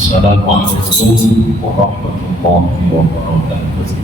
Assalamualaikum warahmatullahi wabarakatuh.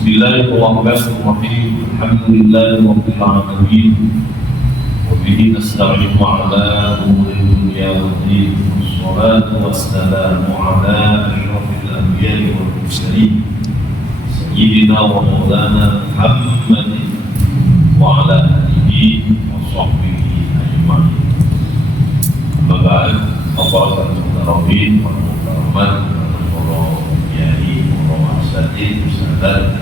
Bismillahirrahmanirrahim. Alhamdulillahirabbil alamin. Wa bihi nasta'inu ala umuri dunya waddin. Wassalatu wassalamu ala asyrafil anbiya'i wal mursalin. Sayyidina wa maulana Muhammadin wa ala alihi wa sahbihi ajma'in. Amma ba'd, afdalul muhtaramin wal muhtaramat, para kiai, para asatidz, ustadzah,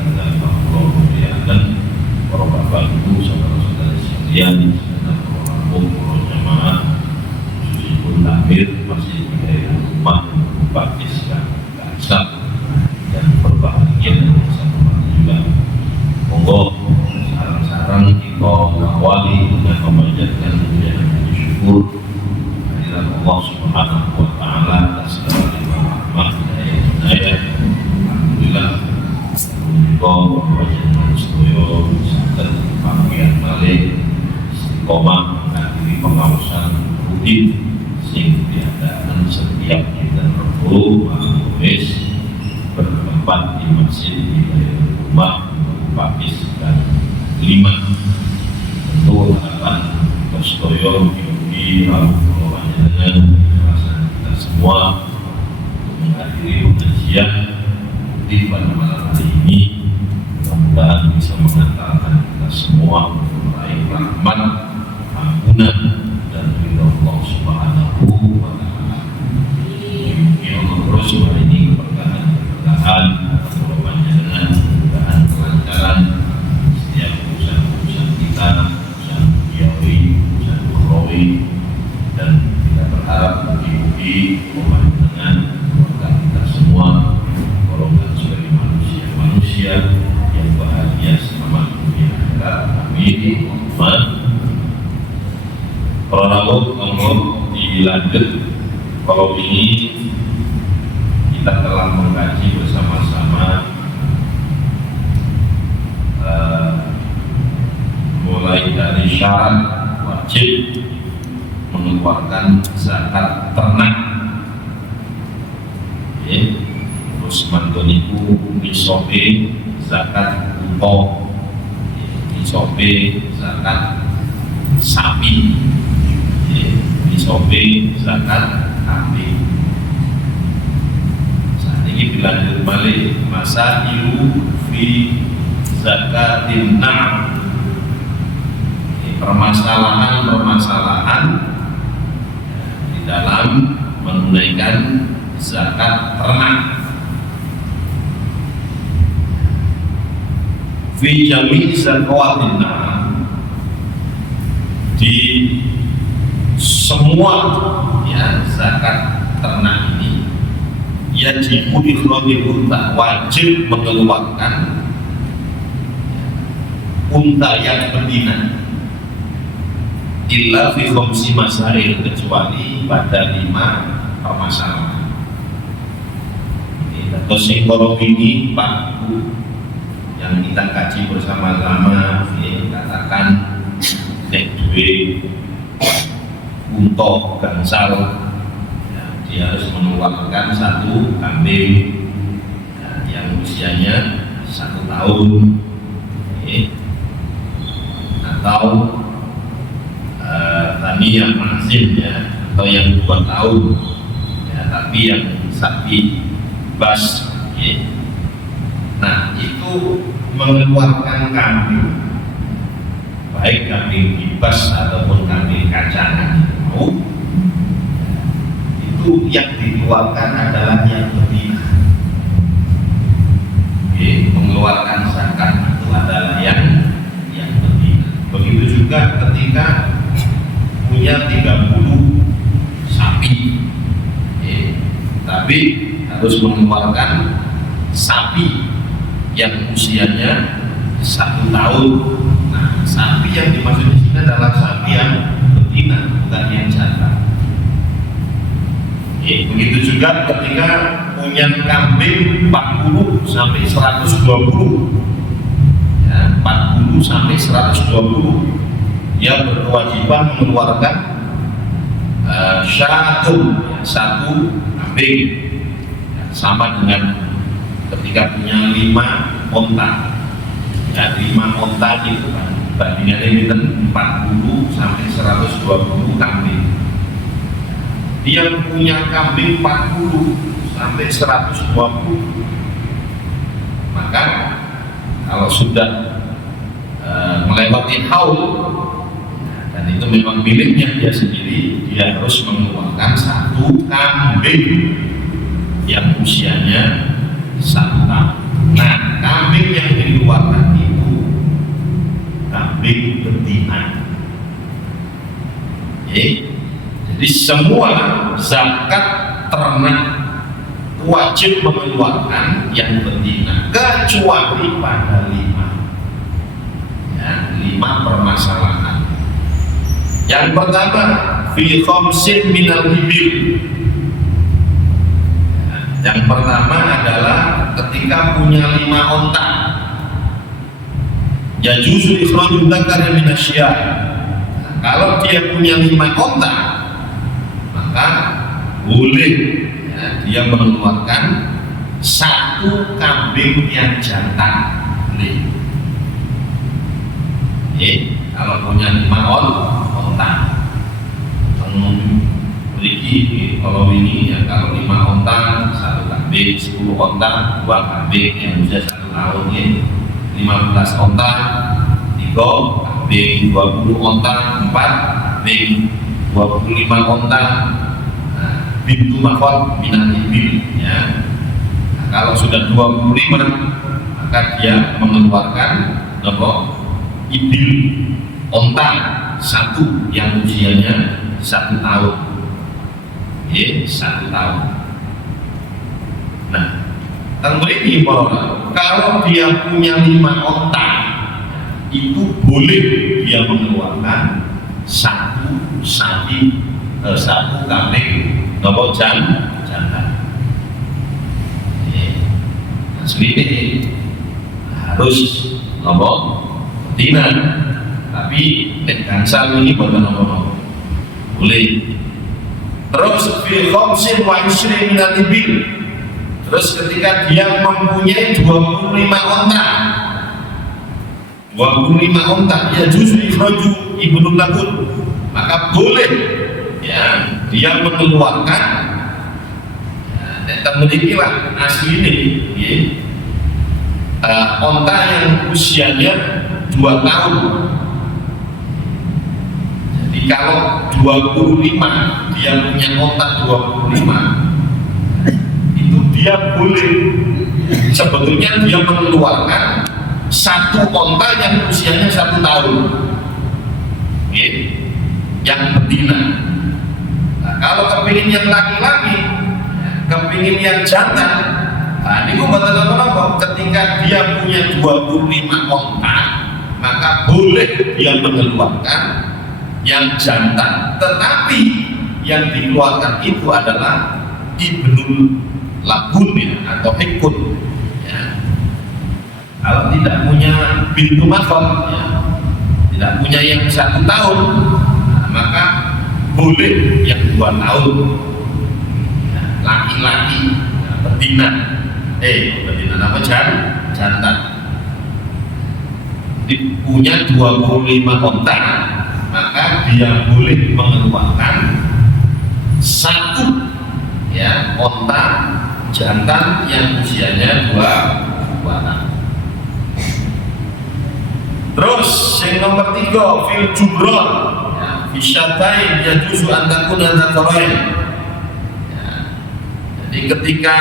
dan para bapak ibu saudara-saudara sekalian, dan para jamaah khususipun takmir masih di rumah baptis dan bangsa dan berbahagia dan bersama juga. Monggo sarang-sarang kita awali dengan memanjatkan puja dan syukur kehadirat Allah Subhanahu wa taala atas segala nikmat dan hidayah. Alhamdulillah kau wajibkan setuju dan panggilan balik istiqomah menghadiri pengawasan rutin sing diadakan setiap kita Rabu Kamis bertempat di masjid di rumah Baptis dan 5. Tentu harapan setuju di Rabu Panjenengan kita semua menghadiri pengajian di pada malam hari ini. Mudah-mudahan bisa mengantarkan kita semua meraih rahmat, ampunan dan ridha Allah Subhanahu wa taala. Ya Allah, terus ini keberkahan panjenengan, kemudahan kelancaran setiap urusan-urusan kita, urusan duniawi, urusan ukhrawi, dan kita berharap mugi-mugi panjenengan keluarga kita semua golongan sebagai manusia yang bahagia selama dunia akhirat. Amin. Kalau dilanjut, kalau ini kita telah mengkaji bersama-sama mulai dari syarat wajib mengeluarkan zakat ternak. Terus mantoniku misobe zakat unta, misobe zakat sapi, misobe zakat kambing. Saat ini dilanjut balik masa ilu fi zakatin na'am. Permasalahan di dalam menunaikan zakat ternak. Fi jami' zakawatin na'am, di semua ya zakat ternak ini yajibu ikhrajul unta, wajib mengeluarkan unta yang betina, illa fi khamsi masail, kecuali pada 5 permasalahan. Terus ini Pak yang kita kaji bersama-sama, katakan nek duwe unta gansal, ya, dia harus mengeluarkan 1 kambing ya, yang usianya 1 tahun, atau tani yang masih ya, atau yang 2 tahun ya, tapi yang sapi bas ya. Nah itu mengeluarkan kambing, baik kambing bibas ataupun kambing kacangan, itu yang dikeluarkan adalah yang betina. Mengeluarkan zakat itu adalah yang betina. Begitu juga ketika punya 30 sapi, tapi harus mengeluarkan sapi yang usianya 1 tahun. Nah, sapi yang dimaksud di sini adalah sapi yang betina, bukan yang jantan. Begitu juga ketika punya kambing 40 sampai 120, ya, 40 sampai 120, dia berkewajiban mengeluarkan syatun, 1 kambing, ya, sama dengan ketika punya 5 onta. Ya, 5 onta itu kan bandingannya itu 40 sampai 120 kambing. Dia punya kambing 40 sampai 120, maka kalau sudah melewati haul, dan itu memang miliknya dia sendiri, dia harus mengeluarkan 1 kambing yang usianya 1 tahun. Nah, kambing yang dikeluarkan itu kambing betina. Jadi semua zakat ternak wajib mengeluarkan yang betina, kecuali pada 5 permasalahan. Yang pertama, fi khamsin minal ibil. Yang pertama adalah ketika punya 5 onta, ya juzu ikhrajul dzakari minasya. Kalau dia punya 5 onta, maka boleh ya, dia mengeluarkan 1 kambing yang jantan. Boleh. Kalau punya 5 onta, memiliki, kalau ini ya, kalau 5 onta 1 kambing, 10 onta 2 kambing yang usia 1 tahun, 15 onta 3 kambing, 20 onta 4 kambing, 25 onta bintu makhot minal ibil ya. Nah, kalau sudah 25, maka dia mengeluarkan ibil onta 1 yang usianya 1 tahun, 1 tahun. Nah, ini kalau dia punya 5 onta, itu boleh dia mengeluarkan 1 sapi, 1 kambing jantan. Asli ini harus betina, tapi gansal ini bukan boleh. Terus fi khamsin wa 20 minal ibil. Terus ketika dia mempunyai 25 onta, 25 onta, ya justru ikhraju ibnul labun, maka boleh ya dia mengeluarkan dan memilikilah asli ini onta yang usianya 2 tahun. Jadi kalau 25, dia punya onta 25, itu dia boleh sebetulnya dia mengeluarkan 1 onta yang usianya 1 tahun, yang betina. yang laki-laki, kepingin yang jantan, nah ini apa? Ketika dia punya 25 onta, maka boleh dia mengeluarkan yang jantan, tetapi yang dikeluarkan itu adalah ibnul labun ya, atau hikun ya. Kalau tidak punya bintu makhot ya, tidak punya yang 1 tahun, nah, maka boleh yang 2 tahun ya, laki-laki ya, betina apa jantan punya 25 onta, maka dia boleh mengeluarkan 1 ya onta jantan yang usianya 2 tahun. Terus yang nomor 3 fil jumron ya, fisyatain yajuzu an takuna dzakarain ya, jadi ketika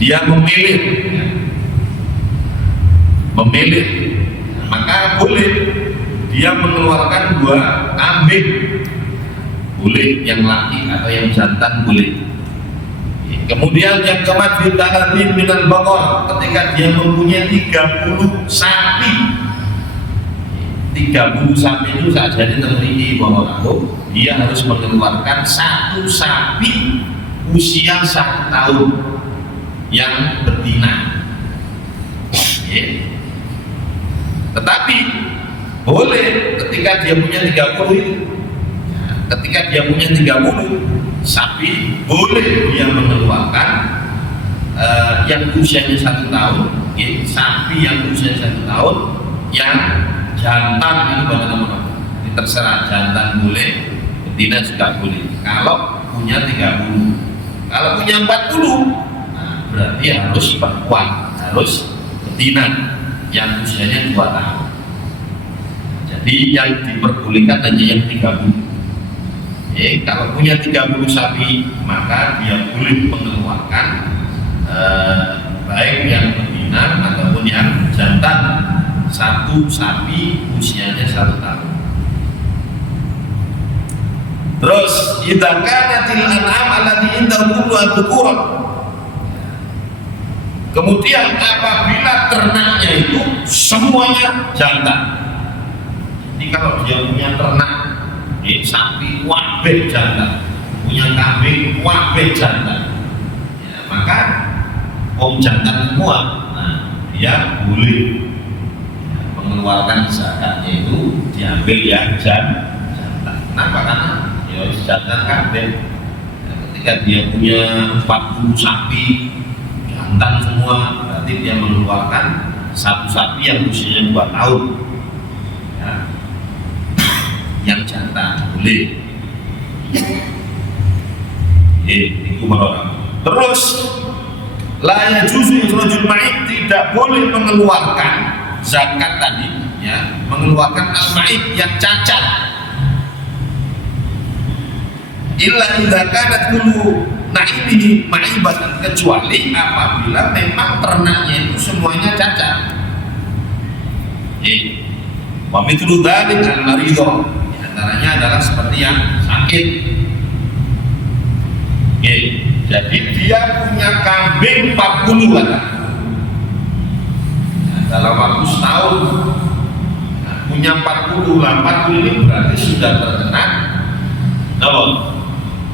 dia memilih maka boleh dia mengeluarkan 2 kambing, boleh yang laki atau yang jantan boleh. Kemudian yang keempat ditalatin minal baqar, ketika dia mempunyai 30 sapi. 30 sapi itu saja memiliki bahwa dia harus mengeluarkan 1 sapi usia 1 tahun yang betina. Tetapi boleh ketika dia punya 30 itu, ketika dia punya 30 sapi, boleh dia mengeluarkan yang usianya 1 tahun ya, sapi yang usianya 1 tahun yang jantan itu bagaimana? Ini terserah, jantan boleh, betina juga boleh kalau punya 30. Kalau punya 40, nah, berarti harus perempuan, harus betina yang usianya 2 tahun. Jadi yang diperbolehkan hanya yang 30. Kalau punya 30 sapi, maka dia boleh mengeluarkan baik yang betina ataupun yang jantan 1 sapi usianya 1 tahun. Terus idza kanatil an'am allati indahu dzukura. Kemudian apabila ternaknya itu semuanya jantan. Jadi kalau dia punya ternak sapi wabeh jantan, punya kambing wabeh jantan ya, maka jantan semua, nah dia boleh ya, mengeluarkan zakatnya itu diambil yang jantan. Kenapa? Karena ya jantan kambing ya, ketika dia punya 40 sapi jantan semua, berarti dia mengeluarkan 1 sapi yang usianya 2 tahun ya, yang jantan boleh. Itu menolak. Terus la yajuzu ikhrajul ma'id, tidak boleh mengeluarkan zakat tadi ya, mengeluarkan al-ma'id yang cacat. Illa idza kanat kullu na'ibihi ma'ibatan, kecuali apabila memang ternaknya itu semuanya cacat. Wa mithlu dzalika al-maridha, antaranya adalah seperti yang sakit. Jadi dia punya kambing 40 kan, nah, dalam waktu setahun nah, punya 40 lah, 40 ini berarti sudah terkena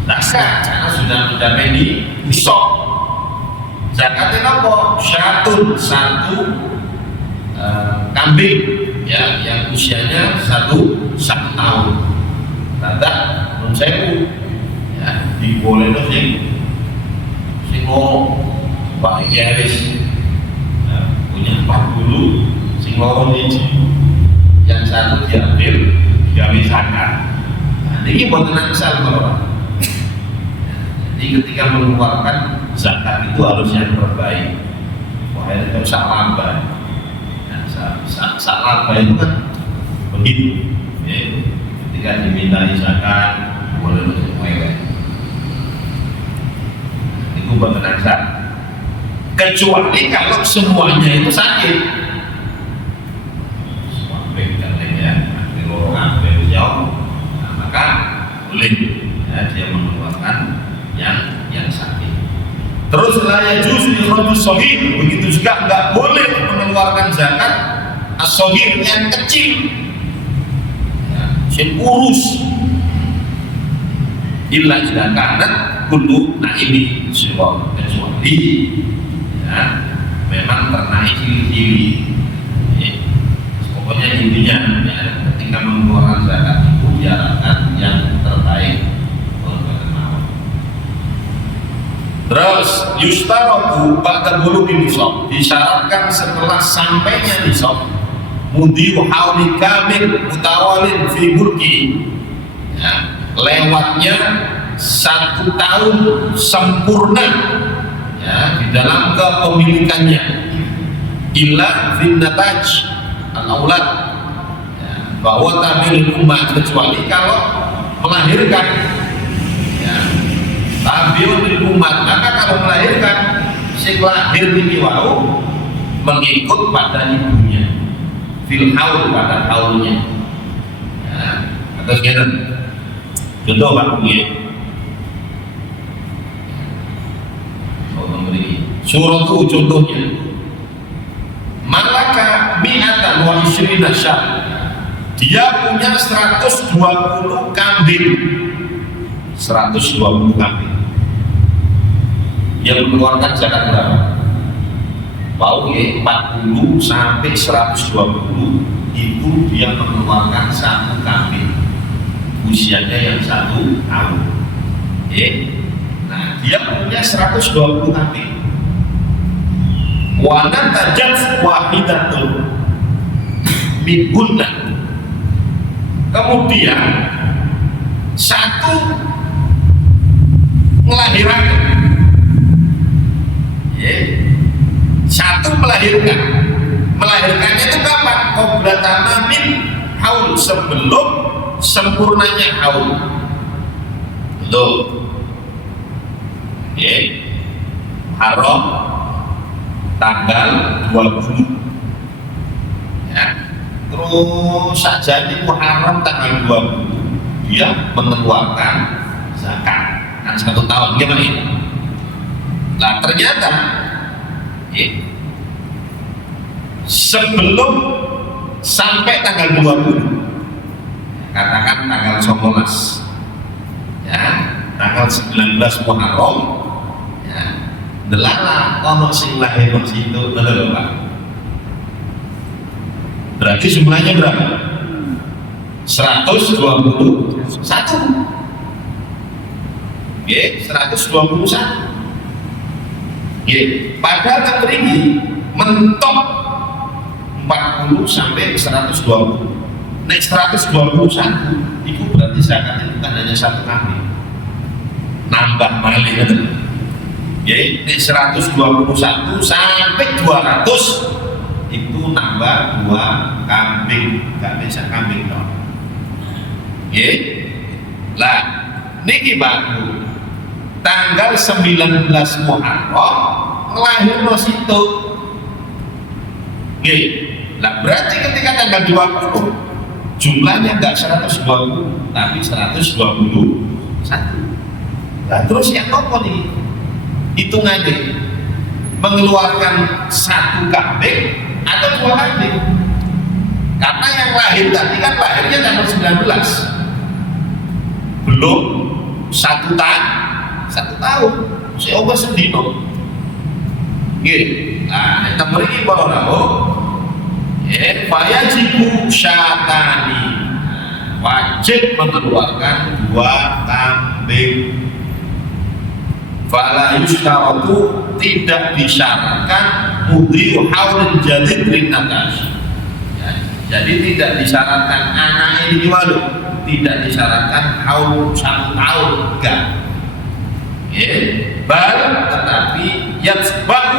zakat karena sudah mencapai di besok. Zakatnya apa? Syatun, 1 kambing ya, yang usianya 1 tahun. Tanda non-sewu ya, diboleh tuh sing Pak Yaris ya, punya 40, sing loro yang 1 diambil gawe zakat. Nah, ini buat nangsal kalau jadi ketika mengeluarkan zakat itu harus yang terbaik. Wah, itu salamban. Salah itu kan begitu ya. Ketika diminta zakat boleh masuk mewah itu berkenaan, kecuali kalau semuanya itu sakit, maka boleh ya, dia mengeluarkan yang sakit. Terus la yajuz ikhrajus shaghir, begitu juga enggak boleh mengeluarkan zakat as-shaghir yang kecil, ya, yang kurus, illa idza kanat kullu naimi siwa, kecuali ya memang ternak cili-cili. Pokoknya intinya ya, ketika mengeluarkan zakat itu diarahkan yang terbaik. Terus yustaratu ba'da bulughi nisab, disyaratkan setelah sampainya nisab mudiu hauli kamil mutawalin fi mulki, ya, lewatnya 1 tahun sempurna, ya, di dalam kepemilikannya, illa fin nataj al-aulad, ya, bahwa tabil umat, kecuali kalau melahirkan, ya, tabil umat, maka kalau melahirkan si lahir ini wau mengikut pada ibunya fil haul, pada haulnya, ya, atas kira contoh Pak Buye surat itu contohnya malaka mi'atan wa isyrina syah, dia punya 120 kambing, 120 kambing, dia mengeluarkan zakat berapa? Bau ya 40 sampai 120 itu dia mengeluarkan 1 kambing, usianya yang 1 tahun, ya. Nah dia punya 120 kambing, wana tajat wahidatun minhunna, kemudian 1 melahirkan, ya, 1 melahirkan. Melahirkannya itu kapan? Qabla tamamin haul, sebelum sempurnanya haul. Betul, ya, haram tanggal 20, ya. Terus saja di Muharram tanggal 20 dia mengeluarkan zakat, kan 1 tahun gimana ini? Nah ternyata, ya, sebelum sampai tanggal 20, katakan tanggal 19, ya, tanggal 19 Muharram, ya, delala ono sing lahir situ, betul Pak? Berarti jumlahnya berapa? 121. Oke, 121. Oke, padahal tak ini mentok 40 sampai 120. Nek 121 itu berarti zakatnya bukan hanya 1 kambing, nambah malih kan? Ya, nek 121 sampai 200 itu nambah 2 kambing, gak bisa kambing dong. Ya, lah niki baru tanggal 19 Muharram lahir situ. Ya, lah berarti ketika tanggal 20 jumlahnya enggak 120 tapi 121. Nah terus yang apa nih hitungannya, mengeluarkan 1 kambing atau 2 kambing? Karena yang lahir tadi kan lahirnya tanggal 19, belum 1 tahun, si obat sedino gitu. Nah kita beri bahwa ya, fayajibu syatani, wajib mengeluarkan 2 kambing. Fala yustaratu, tidak disyaratkan mudhi'u haulin jadid rinnatas, ya, jadi tidak disyaratkan anak ini waduh, tidak disyaratkan haul 1 tahun, enggak, ya, tetapi yatsbahu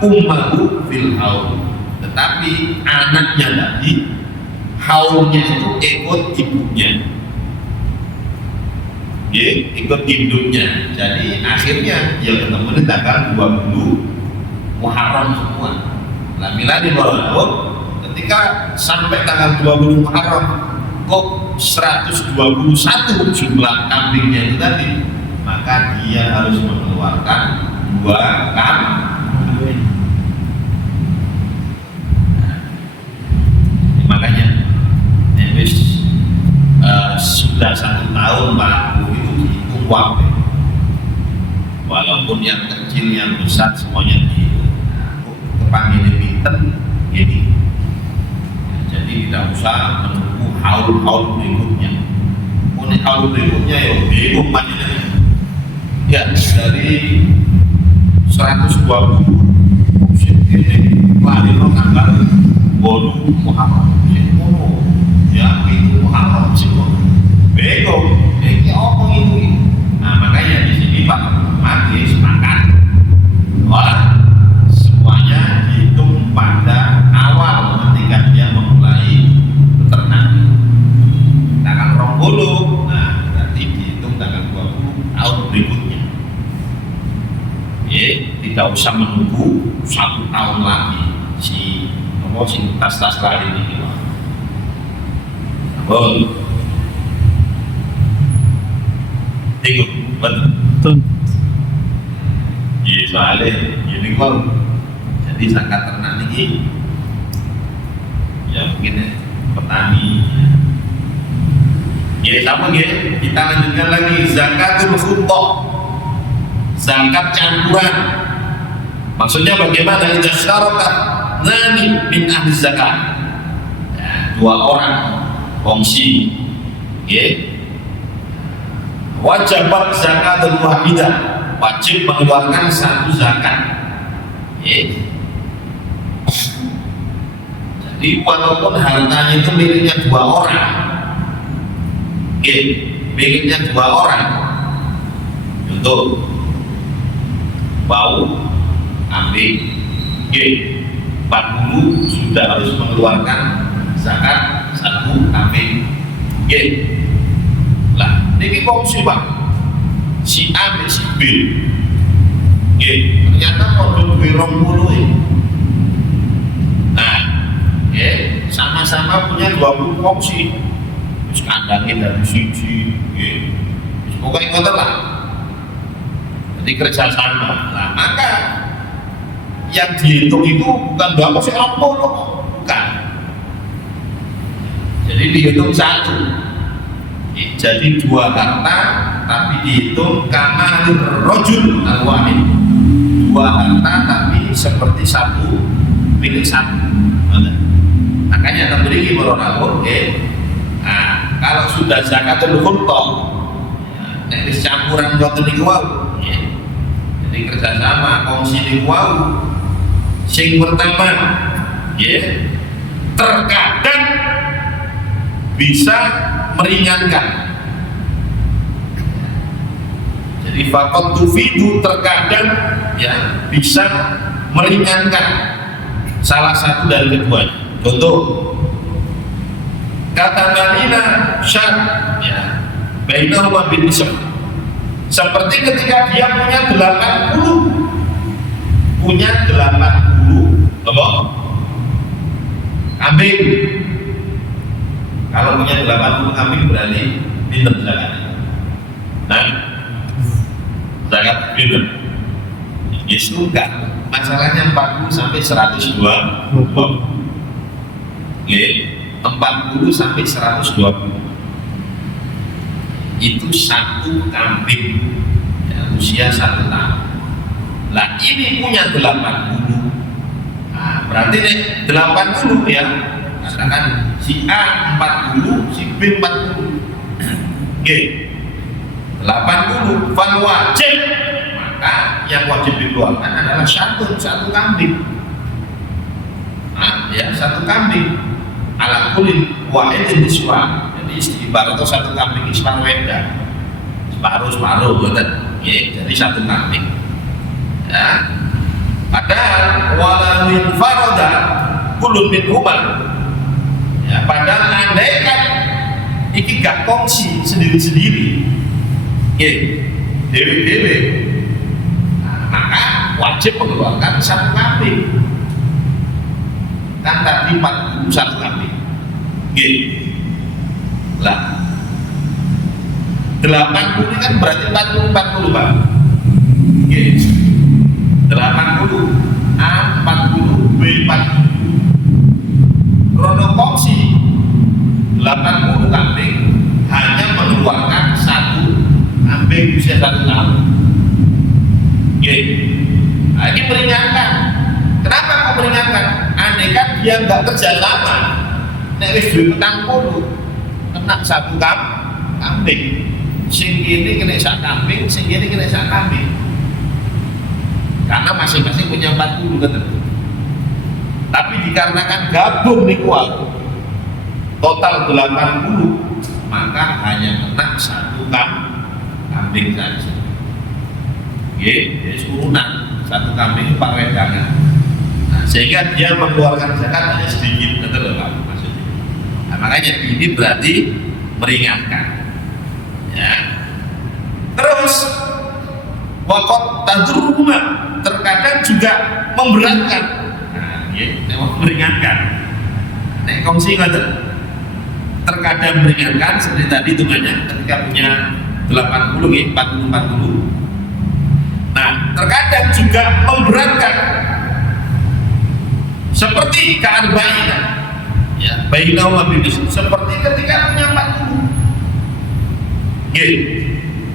ummahu fil haul, tetapi anaknya tadi haulnya itu ikut ibunya, ya, ikut induknya. Jadi akhirnya ya ketemu di tanggal 20 Muharram semua. Lah miladi baru ketika sampai tanggal 20 Muharram kok 121 jumlah kambingnya itu tadi, maka dia harus mengeluarkan 2 kambing. Makanya sudah 1 tahun pelaku itu dihitung waktu, walaupun yang kecil yang besar semuanya dihitung. Kepanggil pinter ini, jadi tidak usah menunggu haul berikutnya. Haul berikutnya ya bingung panjenengan. Ya dari 120 ini lari lo tanggal 8 Muharram ya itu Muharram sih bego ini apa itu. Nah makanya di sini Pak Mati sepakat semuanya dihitung pada awal ketika dia memulai beternak tanggal 20. Nah berarti dihitung tanggal 20 tahun berikutnya. Tidak usah menunggu 1 tahun lagi si tas lari ini. Tengok, betul. Iya soalnya ini kok jadi zakat ternak ini ya mungkin petani. Ya sama ya, kita lanjutkan lagi zakatul khutbah, zakat campuran. Maksudnya bagaimana? Idza syaraka nani min ahli zakat, ya, 2 orang kongsi, wajibat zakatul wahidah, wajib mengeluarkan 1 zakat. Jadi walaupun hartanya itu miliknya 2 orang, miliknya 2 orang, untuk bau kambing, 40 sudah harus mengeluarkan zakat 1 kambing. Lah, ini kongsi Pak, si A dan si B. Ternyata produk B20 ini. Nah, sama-sama punya 20 kongsi. Terus kandangin dari siji, pokoknya ngoten lah. Jadi kerjasama. Nah, maka yang dihitung itu bukan berapa sih bukan. Jadi dihitung 1. Jadi 2 harta tapi dihitung kama rojul al-wahid. 2 harta tapi seperti 1 milik 1. Makanya terberi meronakun. Nah, kalau sudah zakatul khutbah, nek campuran ngoten niku wau. Jadi kerjasama kongsi niku wau. Sing pertama, terkadang bisa meringankan. Jadi fakot tufidu terkadang bisa meringankan salah satu dari keduanya. Contoh, kata Malina syar, bainahuma bin nisab. Seperti ketika dia punya 80 apa? Kambing. Kalau punya 80 kambing berarti pinter zakatnya. Nah, zakat pinter. Itu enggak. Masalahnya 40 sampai 120. 40 sampai 120. Itu 1 kambing usia 1 tahun. Lah ini punya 80. Nah, berarti nih 80 ya. Katakan si A 40, si B 40. 80 fal wajib. Maka yang wajib dikeluarkan adalah 1 kambing. Nah, 1 kambing. Ala kulin wahidin niswa. Jadi istighfar itu 1 kambing isfar weda. Separuh betul. Jadi 1 kambing. Ya. Padahal walawin faroda kulun min umar. Ya, padahal andaikan iki gak kongsi sendiri-sendiri, dewe-dewe, maka wajib mengeluarkan 1 kambing. Kan tadi 41 kambing. Lah 80 ini kan berarti 40 Pak. Oke. 80 A 40 B 40. Kronokopsi 80 kambing hanya mengeluarkan satu kambing usia 1 tahun. Oke. Nah, ini meringankan. Kenapa kok meringankan? Andai kan dia nggak kerja lama, nek wis duwe 40 kena satu kambing. Sing ini kena sak kambing, sing ini kena sak kambing. Karena masing-masing punya 40 kan. Tapi dikarenakan gabung nih kuat total 80, maka hanya kena satu kambing saja. Jadi urunan satu kambing Pak wedangan. Nah, sehingga dia mengeluarkan zakat hanya sedikit, betul Pak maksudnya. Nah, makanya ini berarti meringankan. Ya. Terus wakot tadruma terkadang juga memberatkan. Nah, ya, meringankan. Nek kongsi ngoten. Terkadang meringankan seperti tadi hitungannya ketika punya 80 ya, 40. Nah, terkadang juga memberatkan. Seperti kearba'ina. Ya, bainau wa bidus. Seperti ketika punya 40.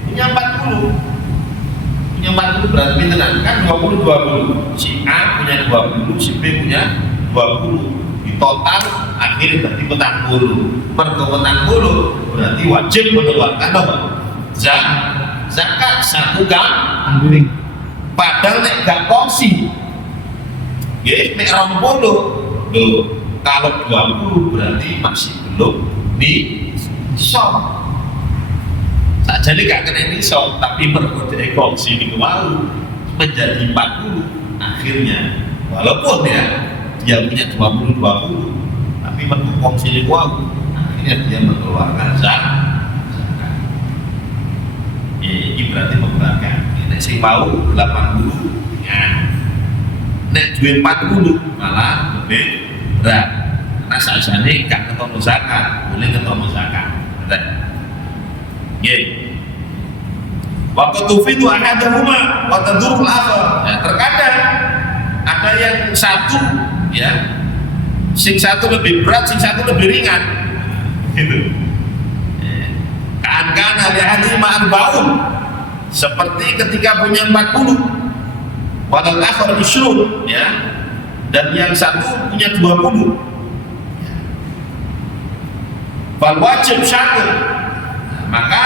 Punya 40 berarti tenan kan 20 si A punya 20, si B punya 20, di total akhirnya berarti 40. Per 40 berarti wajib mengeluarkan apa? Zakat satu kambing. Padahal nek gak kongsi nek 20 loh, kalau 20 berarti masih belum di shop. Tak jadi gak kena nisab, tapi berkode kongsi ini mau menjadi 40. Akhirnya walaupun ya dia punya 20, tapi berkongsi ini mau, akhirnya dia mengeluarkan zakat. Ini berarti memberatkan. Nek sing mau 80 ya. Nek duwe 40 malah lebih berat. Karena sajane gak ketemu zakat, boleh ketemu zakat. Waktu tufidu ahadahuma wa tadurul akhar. Ya, terkadang ada yang satu ya, sing satu lebih berat, sing satu lebih ringan. Gitu. Kan ahli ma'arbaun seperti ketika punya 40 walal akhar isrun ya, dan yang satu punya 20. Fal wajib satu. Maka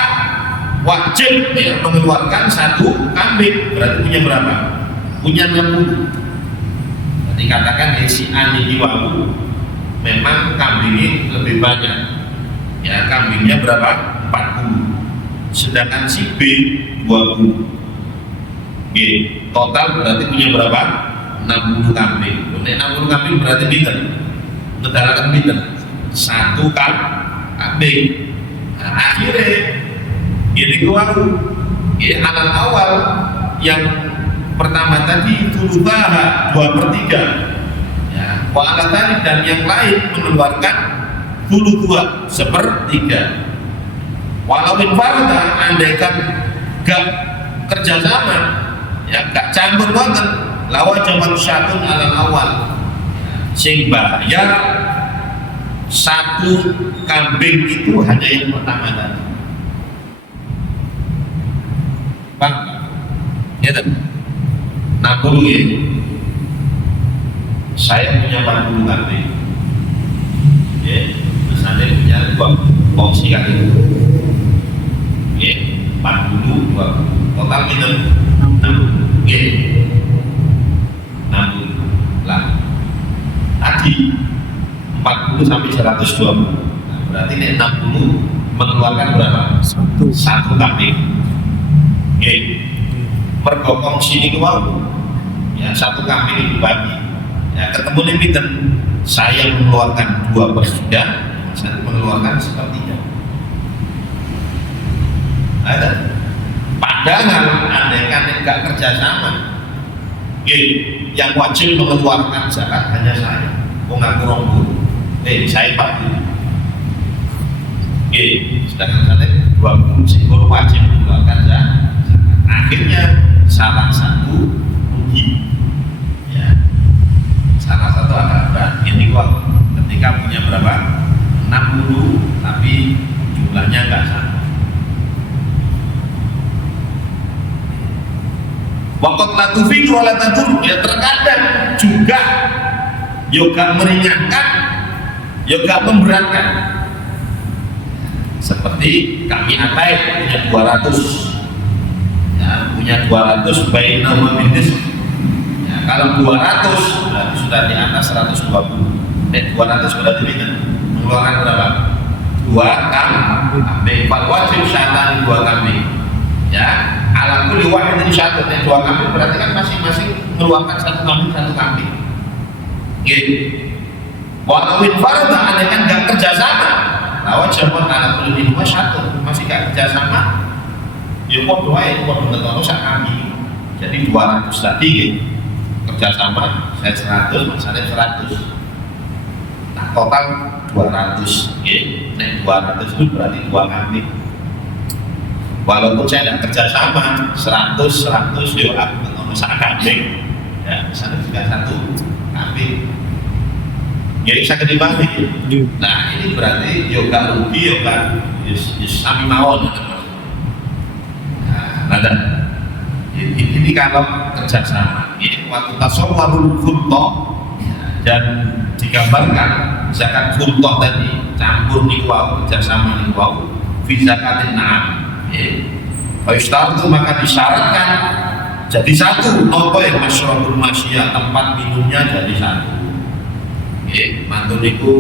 wajib ya, mengeluarkan satu kambing. Berarti punya berapa? Punya 60. Jadi katakan si A ini 20, memang kambingnya lebih banyak ya, kambingnya berapa? 40, sedangkan si B 20. Total berarti punya berapa? 60 kambing. 60 kambing berarti pinter ngedalakan pinter satu kambing. Nah, akhirnya ini keluar alat awal yang pertama tadi thulutsaha 2/3 ya, wa alat tadi dan yang lain mengeluarkan thulutsa 1/3. Walau infarda andaikan gak kerjasama ya, gak campur banget lawa jaman syatun alal awal sing bayar satu kambing itu hanya yang pertama tadi. Bang, ya kan? 60 ya. Saya punya 40 kambing. Ya, misalnya punya 2 kongsi kan itu. Ya, 40 total minum 60. Ya. 60 lah. Tadi 40 sampai 120. Nah, berarti ini 60 mengeluarkan berapa? Satu kambing. Oke. Pergokong sini keluar. Ya, satu kambing dibagi. Ya, ketemu limiten. Saya mengeluarkan 2/3, saya mengeluarkan 1/3. Ada. Padahal andaikan enggak kerjasama, yang wajib mengeluarkan zakat hanya saya. Kok nggak kurang saya 40. Oke, sedangkan sana 20 ekor wajib mengeluarkan zakat. Akhirnya salah satu rugi, ya. Salah satu agak berat. Ini kok ketika punya berapa? 60, tapi jumlahnya nggak sama. Waktu latufi wala tadur, ya terkadang juga yoga meringankan, yoga memberatkan. Seperti kami Atai punya 200, ya, punya 200 bayi nama bisnis. Ya, kalau 200 berarti sudah di atas 120. 200 berarti mengeluarkan berapa? 2 kambing. Fal wajib syatan 2 kambing. Ya, ala kulli wahidin syatun, 2 kambing berarti kan masing-masing mengeluarkan 1 kambing. Gitu. Walau infarada andaikan nggak kerjasama, lawan jaman ala kulli minhuma syatun, masih nggak kerjasama, ya kok doain kok mengetokno sak kambing. Jadi 200 tadi gitu. Kerjasama saya 100, masalahnya 100. Nah, total 200. Gitu. Nek 200 itu berarti 2 kambing. Walaupun saya tidak kerjasama 100 ya aku mengetokno sak kambing. Ya, misalnya juga 1 kambing. Jadi saya kedibang nih. Nah ini berarti yoga rugi, yoga sami mawon. Nah, ini kalau kerjasama. Ini waktu tasawwarul khultoh, dan digambarkan zakat khultoh tadi campur nikwau, kerjasama nikwau, fi zakatin na'am. Faistar itu maka disyaratkan jadi satu. Nopo yang masyrabul masyiyah, tempat minumnya jadi satu. Mantun itu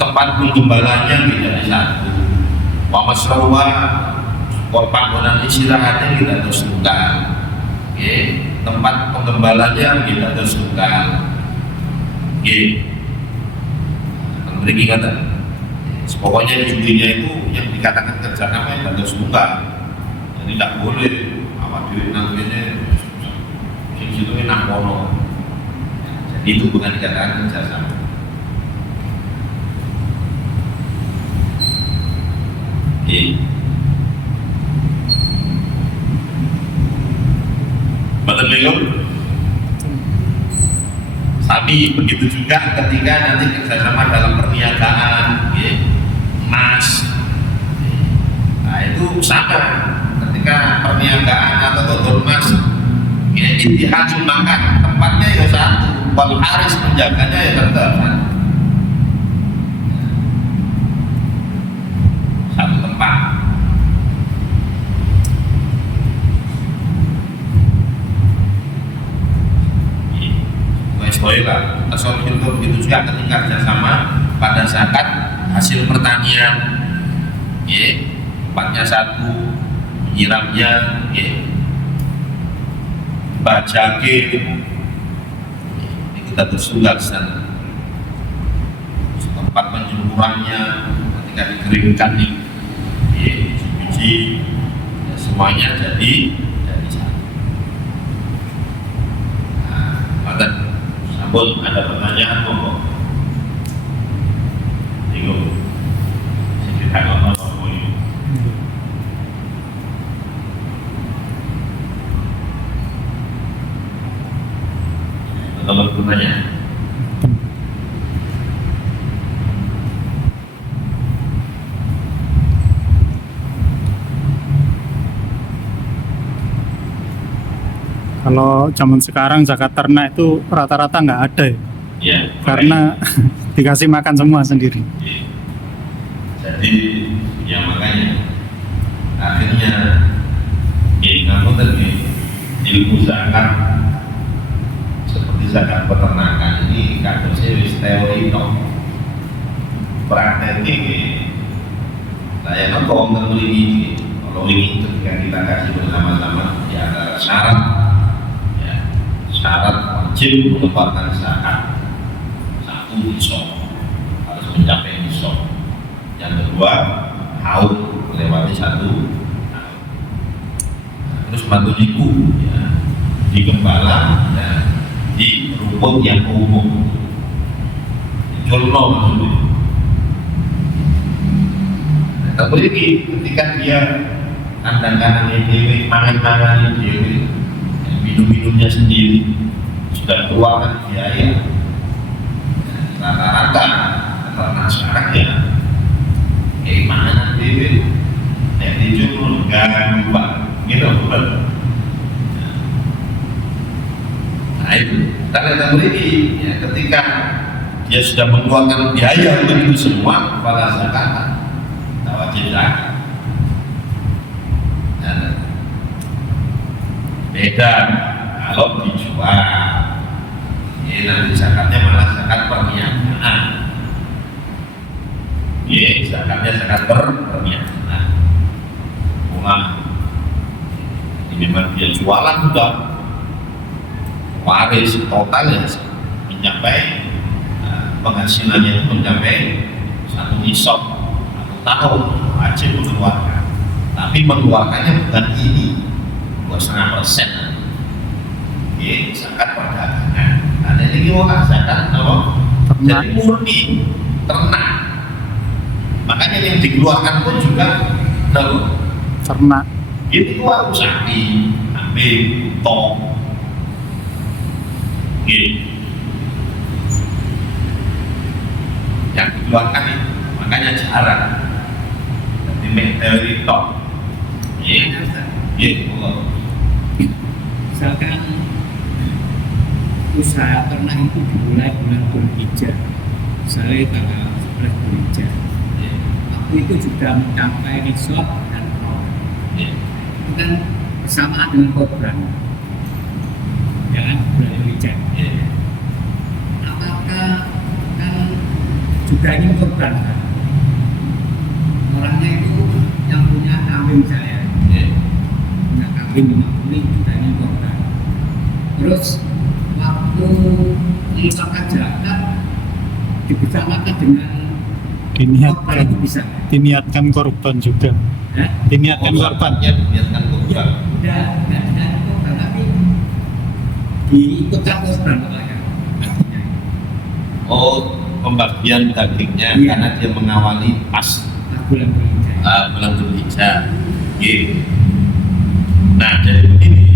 tempat penggembalanya tidak di satu. Wa masrawa panggonan istirahatnya tidak terus tunggal. Tempat penggembalanya tidak terus tunggal. Memberi kata. Pokoknya intinya itu yang dikatakan kerjasama yang tidak terus tunggal. Jadi tidak boleh awak duit nantinya situ nang kono. Jadi itu bukan dikatakan kerjasama. Betul belum? Tapi begitu juga ketika nanti kerjasama dalam perniagaan, emas. Nah itu sama. Ketika perniagaan atau dodol emas, ini intihajul makan, tempatnya ya satu. Wal haris menjaganya ya tetap satu tempat. Lah, tasawuf itu begitu juga ketika kerjasama pada zakat hasil pertanian, tempatnya satu, menyiramnya, bajake, kita tersunggah di sana. Tempat penjemurannya ketika dikeringkan nih, biji, ya semuanya jadi satu. Nah, Bos, ada pertanyaan kok? Bingung. Kita nggak tahu ini. Kalau bertanya. Kalau zaman sekarang zakat ternak itu rata-rata nggak ada ya, Ya karena dikasih makan semua sendiri. Ya. Jadi ya makanya akhirnya kamu tadi ilmu zakat seperti zakat peternakan ini kadang wis teori toh prakteknya saya nonton tentang ini. Kalau ini ketika kita kasih bersama-sama ya ada syarat wajib mengeluarkan zakat. Satu nisab, harus mencapai nisab. Yang kedua haul, melewati 1 tahun. Terus bantu niku ya, di gembala ya, di rumput yang umum, di jolno maksudnya. Tapi ini ketika dia kandang-kandangnya dewi, mangan-mangan dewi, minum-minumnya sendiri, sudah keluarkan biaya. Rata-rata karena sekarang ya mana dewi, itu enggak lupa, gitu betul. Nah itu, karena ini ya, ketika dia sudah mengeluarkan biaya untuk itu semua, pada zakat tak wajib zakat. Beda kalau dijual, ini nanti zakatnya malah zakat perniagaan. Ini zakatnya zakat perniagaan. Mulai ini memang dia jualan sudah waris total ya mencapai penghasilannya itu mencapai 1 nisab 1 tahun wajib mengeluarkan. Tapi mengeluarkannya bukan ini 2,5%. Ini zakat perdagangan. Karena ini gimana zakat apa? Jadi murni ternak. Makanya yang dikeluarkan pun juga ternak. Ini keluar sapi, kambing, tong. Yang dikeluarkan itu makanya jarang. Jadi teori tok. Misalkan usaha ternak itu dimulai bulan Dzulhijjah, misalnya tanggal 11 Dzulhijjah, waktu itu sudah mencapai nisab dan roh, itu kan bersamaan dengan korban, ya kan, bulan Dzulhijjah. Apakah kan juga ini korban kan? Orangnya itu yang punya kambing misalnya, punya kambing 50 juga ini korban. Terus waktu mengucapkan zakat dibersamakan dengan korban itu bisa? Diniatkan korban juga. Diniatkan korbannya, diniatkan korban. Tidak korban, tapi diikutkan korban namanya. Oh, pembagian dagingnya karena dia mengawali pas bulan Dzulhijjah. Nah, jadi begini.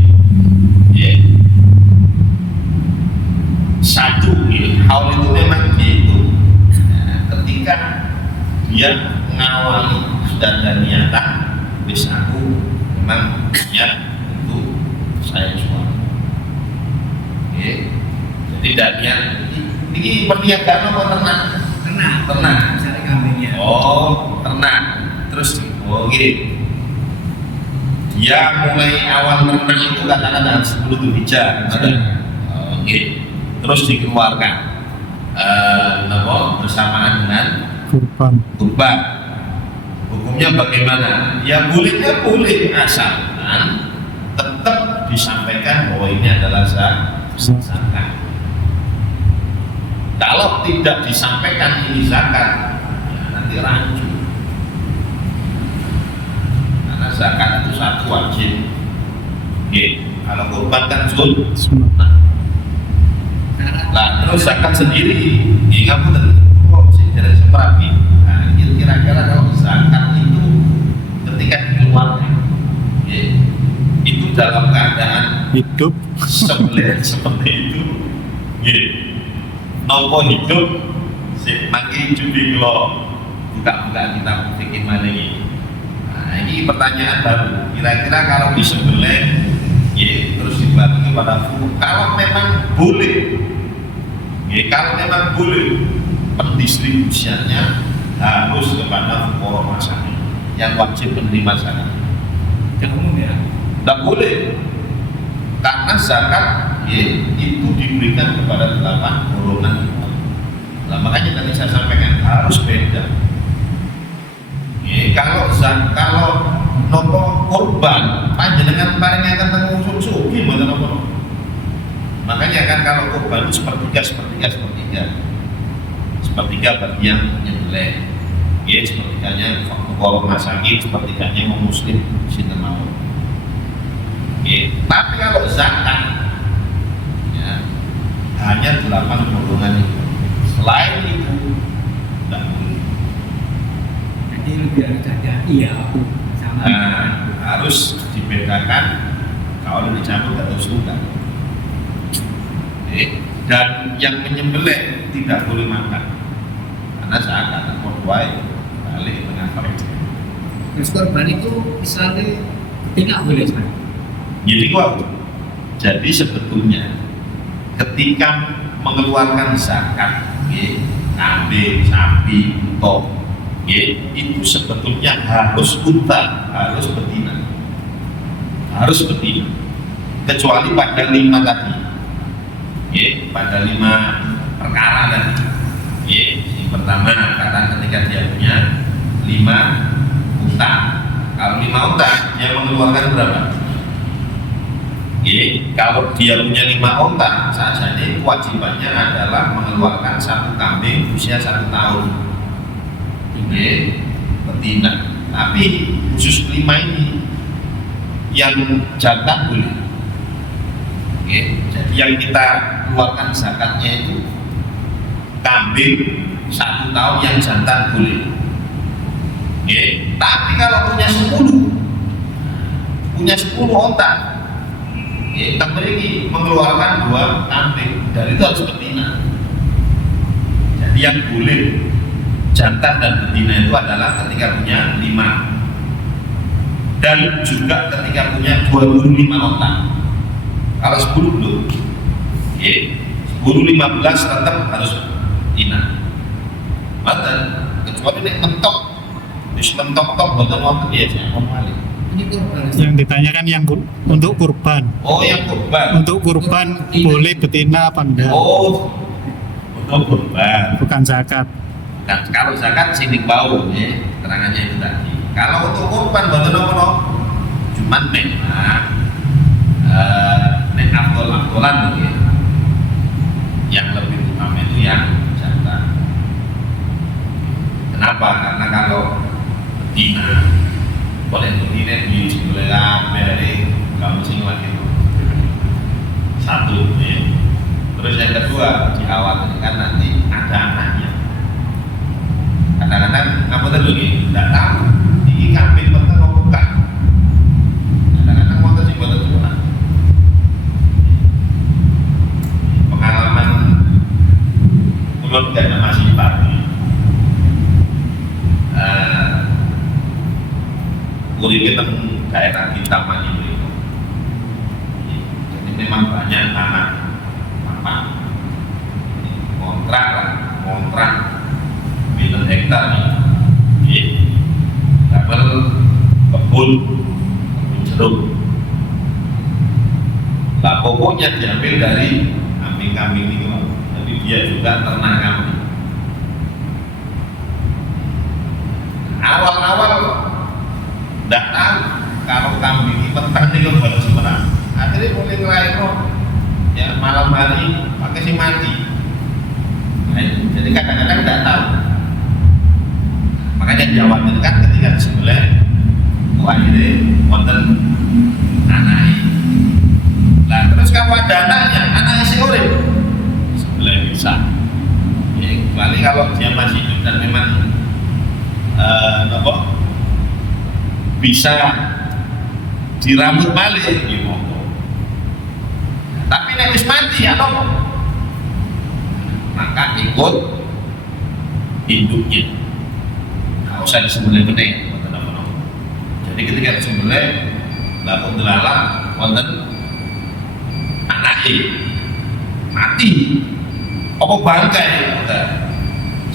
Satu, haul itu memang gitu. Ketika dia mengawali sudah ada niatan, wis aku memang niat untuk saya jual. Jadi tidak niat. Ini perniagaan apa ternak? Ternak. Misalnya kambingnya. Oh, ternak. Terus, dia mulai awal ternak itu katakan 10 Dzulhijjah. Terus dikeluarkan bersamaan dengan kurban. Hukumnya bagaimana? Ya bolehnya boleh, asalkan tetap disampaikan bahwa ini adalah zakat. Kalau tidak disampaikan ini zakat, ya nanti rancu. Karena zakat itu satu wajib. Kalau kurban kan sunnah. Nah, terus zakat sendiri, kamu tentu sejarah seperti. Nah, kira-kira kalau zakat itu ketika dikeluarkan, itu dalam keadaan hidup seperti itu, nopo hidup, makin cuti kalau buka-buka kita pikir mana ini. Nah, ini pertanyaan baru. Kira-kira kalau disembelih, terus dibagi pada full, kalau memang boleh. Kalau memang boleh, pendistribusiannya harus kepada fuqara masakin yang wajib menerima zakat. Yang umum ya? Tidak boleh, karena zakat itu diberikan kepada 8 golongan. Nah, makanya tadi saya sampaikan harus beda. Kalau nopo kurban, panjenengan paling akan tanggung sugi, bukan nopo. Makanya kan kalau kurban itu sepertiga bagi yang menyembelih, sepertiganya fuqara masakin, sepertiganya yang muslim sinten mawon. Tapi kalau zakat hanya 8 golongan itu. Selain itu tidak boleh. ini lebih ada iya aku sama. Harus dibedakan kalau dicabut atau sudah. Dan yang menyembelih tidak boleh makan karena saat akan berbuai balik mengapa itu. Terus korban itu misalnya tidak boleh Mas. Jadi sebetulnya ketika mengeluarkan zakat, kambing, sapi, unta, itu sebetulnya harus unta, harus betina, kecuali pada 5 tadi, pada 5 perkara tadi. Yang pertama kata ketika dia punya 5 unta, kalau 5 unta dia mengeluarkan berapa? Kalau dia punya 5 unta saja, kewajibannya adalah mengeluarkan 1 kambing usia 1 tahun, betina. Tapi khusus 5 ini yang jantan boleh. Jadi yang kita keluarkan zakatnya itu kambing 1 tahun yang jantan boleh. Tapi kalau punya 10 unta, kita memiliki mengeluarkan 2 kambing, dan itu harus betina. Jadi yang boleh jantan dan betina itu adalah ketika punya 5 dan juga ketika punya 25 unta. Kalau 10 belum, 10-15 tetap harus betina. Bahkan kecuali nek mentok, betul waktu dia jangan balik. Ini korban. Yang ditanyakan yang untuk kurban. Oh, yang kurban. Untuk kurban boleh betina apa enggak? Oh, untuk kurban. Bukan zakat. Nah, kalau zakat sini bau, keterangannya itu tadi. Kalau untuk kurban betul apa? Cuman memang afdol-afdolan yang lebih utama itu yang jantan. Kenapa? Karena kalau betina boleh betina boleh dari kamu sing lagi 1, Terus yang kedua dikhawatirkan nanti ada anaknya. Kadang-kadang kamu tuh tidak tahu ini kambing betul atau bukan. Kadang-kadang mau sih betul bukan. Pengalaman belum ada masih pagi. Kulit kita daerah Kintaman ini, jadi memang banyak tanah apa kontrak milion hektar nih, kabel kebun jeruk. Lah pokoknya diambil dari kambing-kambing itu, jadi dia juga ternak kambing. Awal-awal tidak tahu kalau kambing ini petang ini kan baru semerang. Akhirnya mulai ngelain ya malam hari pakai si mati. Nah, jadi kadang-kadang tidak tahu. Makanya dikhawatirkan ketika disembelih, akhirnya wonten anaknya. Nah terus kalau ada anaknya si urip, disembelih bisa. Ya, kecuali kalau dia masih hidup dan memang bisa dirambut balik gitu. Tapi nek wis mati ya nopo, maka ikut induknya. Nggak usah disembelih benih, jadi ketika disembelih lalu delalah wonten anaknya mati apa bangkai,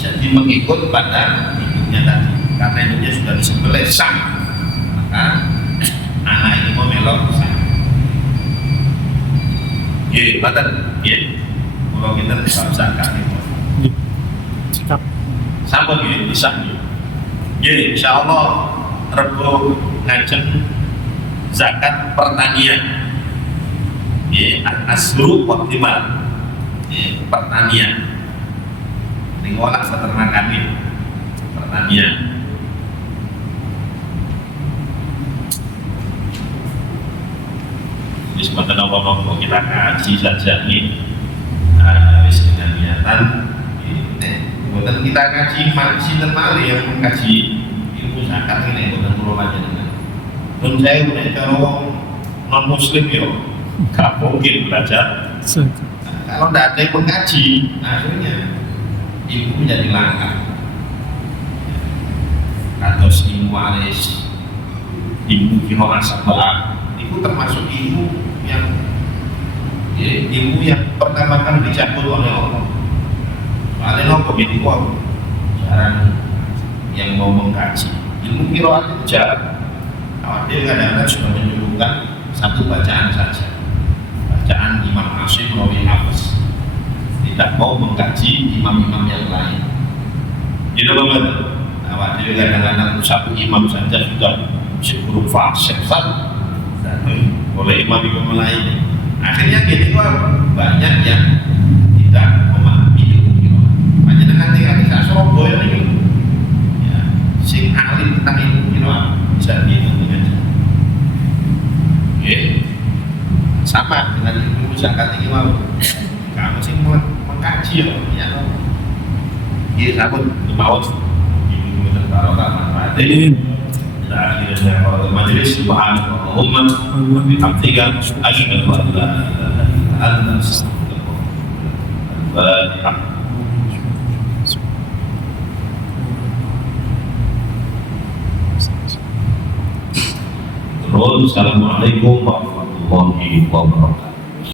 jadi mengikut pada induknya tadi. Karena induknya sudah disembelih sah, maka anak ini mau melok sah. Ye, batal, ye. Kalau kita tidak zakat itu, Sikap. sama ye, bisa ye. Ye, insya Allah Rebo ngajeng zakat pertanian. Ye, asru waktimal. Ye, pertanian. Ini olah peternakan ini, pertanian. Sebentar nopo kita kaji saja ini, dengan niatan. Kemudian kita kaji sinten mali yang mengkaji zakat ini bukan pulau aja dengan. Dan saya punya cara non muslim yo, gak mungkin belajar. Kalau tidak ada yang mengkaji, akhirnya ilmu menjadi langka. Atau ilmu waris, ilmu kiroah sabah, itu termasuk ilmu yang pertama kali dicabut oleh Allah. Soalnya Allah itu jarang yang mau mengkaji. Ilmu kiroah itu jarang. Dia kadang-kadang sudah menyuruhkan satu bacaan saja, bacaan Imam Asyim Rawi Hafiz, tidak mau mengkaji imam-imam yang lain. Jadi apa? Nah, dia kadang-kadang satu imam saja sudah huruf fasih dan oleh imam-imam lain. Akhirnya gini kok banyak yang tidak memahami ilmu kiroah. Hanya dengan tinggal Surabaya ini, ya, sing alim tentang ilmu kiroah bisa dihitung dengan sama dengan ilmu zakat ini mau kamu sih mengkaji ya iya sabun mau ilmu tentang mana akhirnya kalau majelis subhanallahumma wa bihamdika asyhadu an la ilaha illa anta astaghfiruka wa atubu ilaik. Assalamualaikum warahmatullahi wabarakatuh.